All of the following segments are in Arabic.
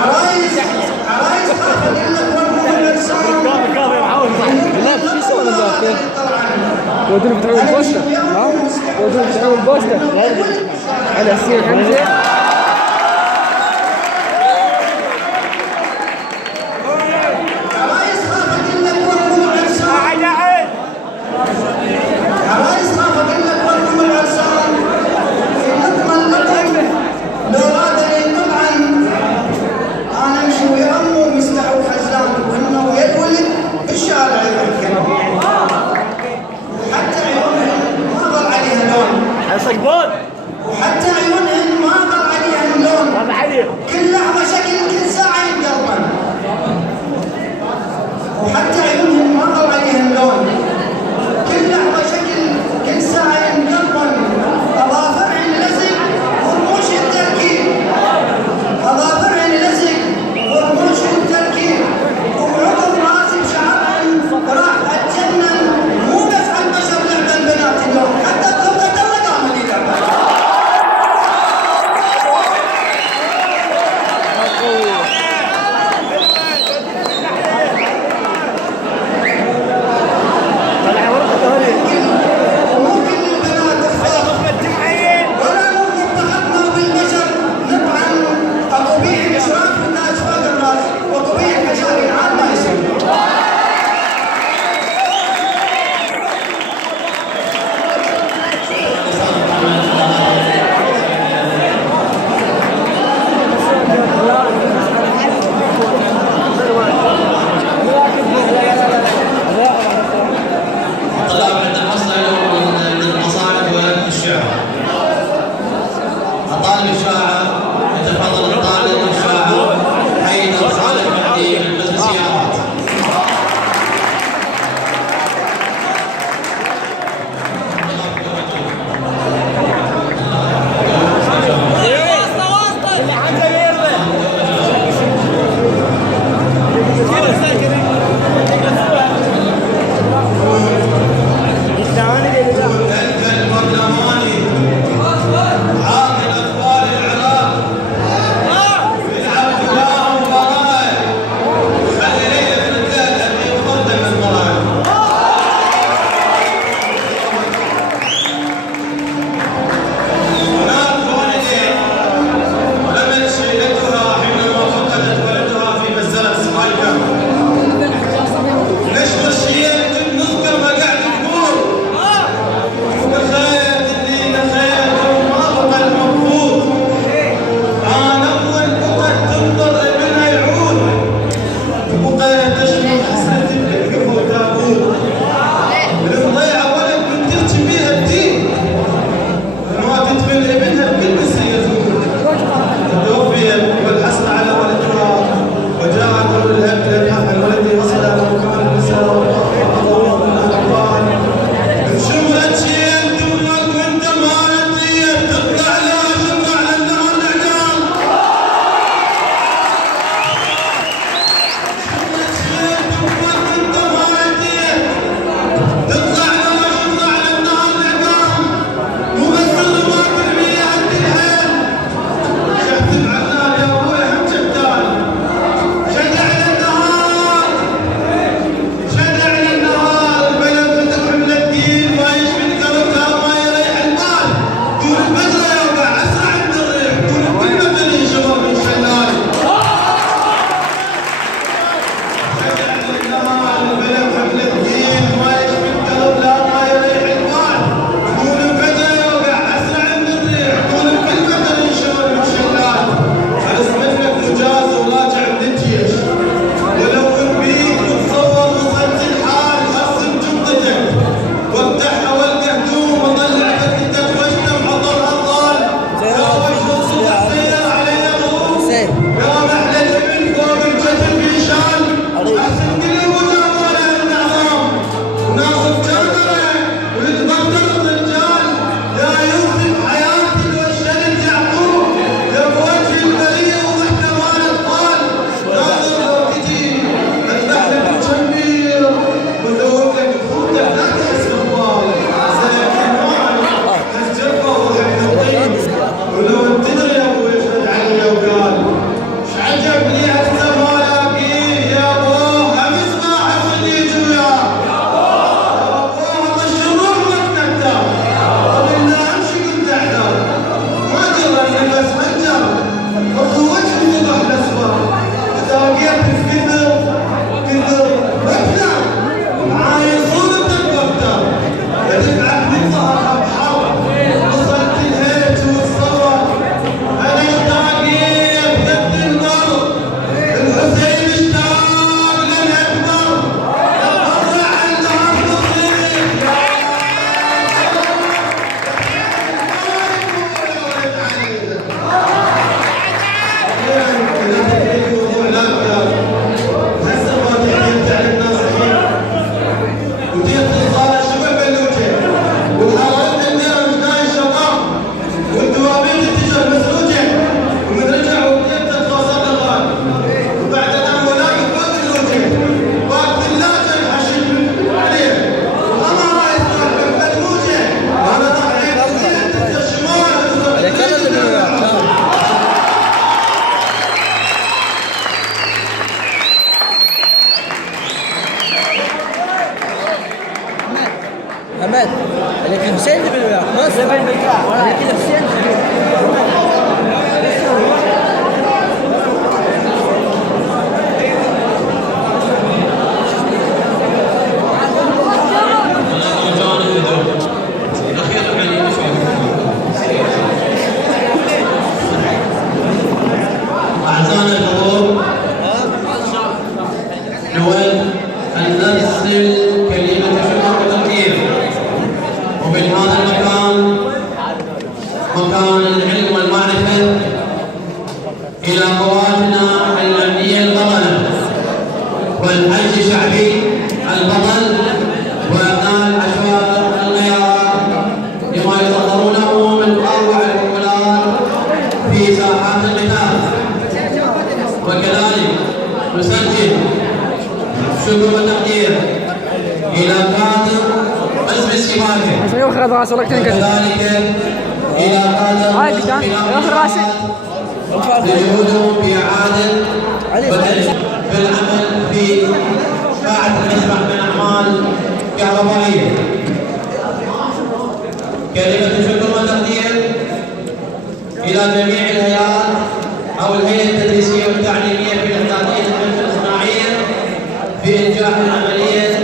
عرايس خافت انك ورقوا الاجسام. لا شو يسوون ذاك؟ ودون فتحوا البوستر. ها؟ ودون فتحوا البوستر. على سين حمزه. وحتى عيونهن ما ظل عليها اللون، كل لحظة شكل كل ساعة يتقربن. وحتى عيونهن ما ظل عليها اللون، كل لحظة شكل كل ساعة يتقربن. أظافرهن لزق ورموش التركيب، أظافرهن لزق ورموش التركيب، وعقب راسي شعرهن راح أتجنن. مو بس على البشر لعبة البنات اليوم، حتى الضبطة الله قامت يلعبها. وكذلك نسجل شكر وتقدير إلى كادر قسم السباكة وكذلك إلى كادر قسم لجهودهم في إعادة في العمل في قاعة المسبح من أعمال كهربائية. كلمة شكر وتقدير إلى جميع الهيئات أو الهيئة التدريسية والتعليمية في الإعدادية المنشأة الصناعية في إنجاح العملية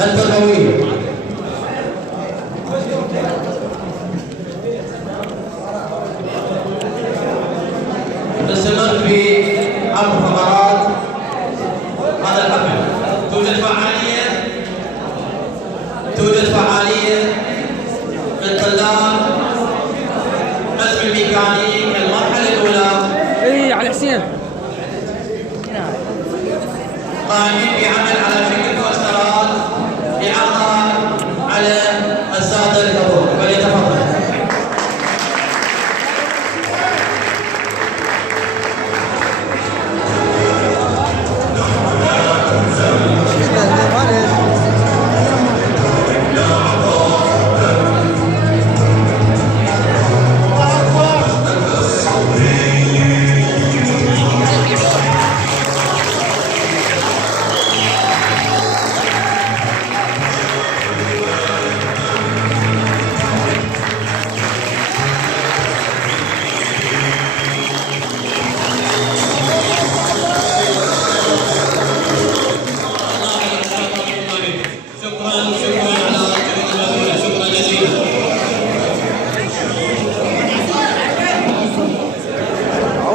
التربوية. نستمر في عرض فقرات هذا الحفل. توجد فعالية من طلاب قسم الميكانيك المرحلة الأولى. اي على حسين. قائمين بعمل على شكل بوسترات إعاطة على السادة الحضور، فليتفضل.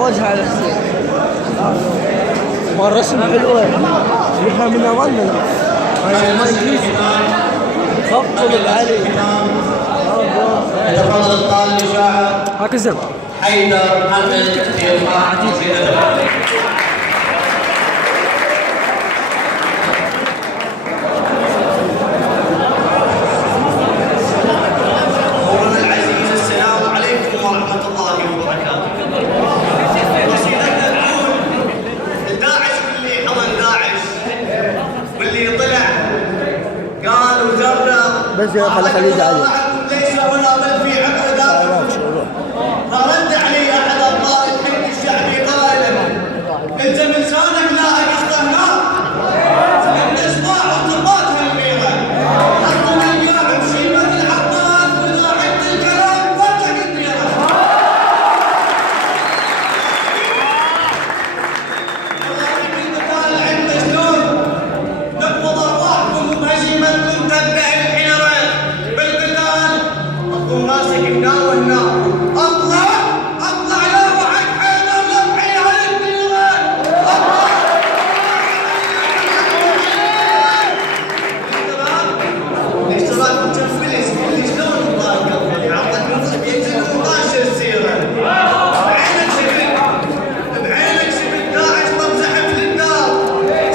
وجه على حسين. والرسم حلوة. نحن من أولنا. هاي إنجليزي. خفض العلي. يتفضل الطالب الشاعر هكذا. حيدر حمد في القاعة في أدب. مولانا العزيز السلام عليكم ورحمة الله وبركاته. قصيدتنا تقول الداعش واللي حضن داعش واللي طلع قال وجرب بس يا خلي يزعل. ليس هنا بل في عقدات. فرد علي أحد أبطال الحزب الشعبي قائلا الزم لسانك لا أقصده هناك انت اصباح وتربات هالميرة أصلا اليوم بشيمة العباس وإذا عدت الكلام فتك الديرة. والله بالمثال عند شلون نقبض أرواحكم وبهزيمتكم تتبع الحيرة بالقتال أطلوا راسك هنا وهنا أطلع لا وعد حيدر لمحيها للديرة الاشتراك متفلس اللي شلون تطاقم عطك نص بينزل 12 سيرة بعينك شفت داعش طب زحف للنار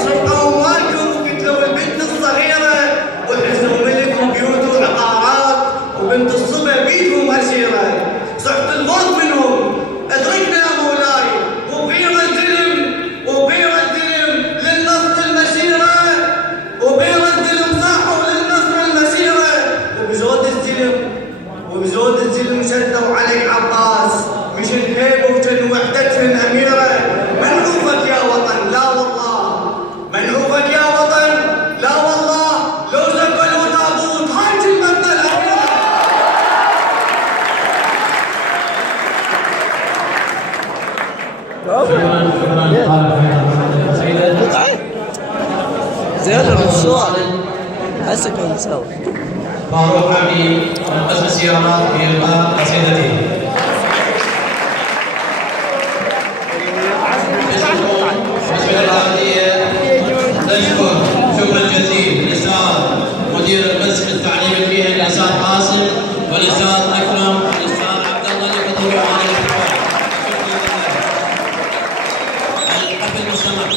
سرقوا اموالكم وقتلوا البنت الصغيرة وحزنوا ملك وبيوت وعقارات وبنت الصبا بيدهم اسيرة صحت الموت منهم ادركنا يا مولاي وبير الدلم للنصر المسيرة وبير الدلم صاحوا للنصر المسيرة وبزود الزلم شدوا علي عباس مش الهيب وكان وحدتهم أميرة منعوفك يا وطن لا والله منعوفك يا وطن لا والله لو زبل وتابوت هاي كلمتنا الأخيرة. زين الصور. هسه كنا نسوي. فاروق حميد من قسم السيارات في إلقاء قصيدته. باسم الإعدادية نشكر شكرا جزيلا الأستاذ مدير القسم التعليم المهني الأستاذ قاسم والأستاذ أكرم والأستاذ عبد الله اللي حضروا معنا الحفل. الحفل مستمر.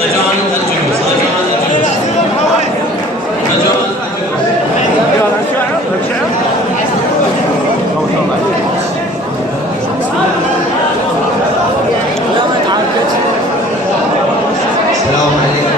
رجاء الجلوس. السلام عليكم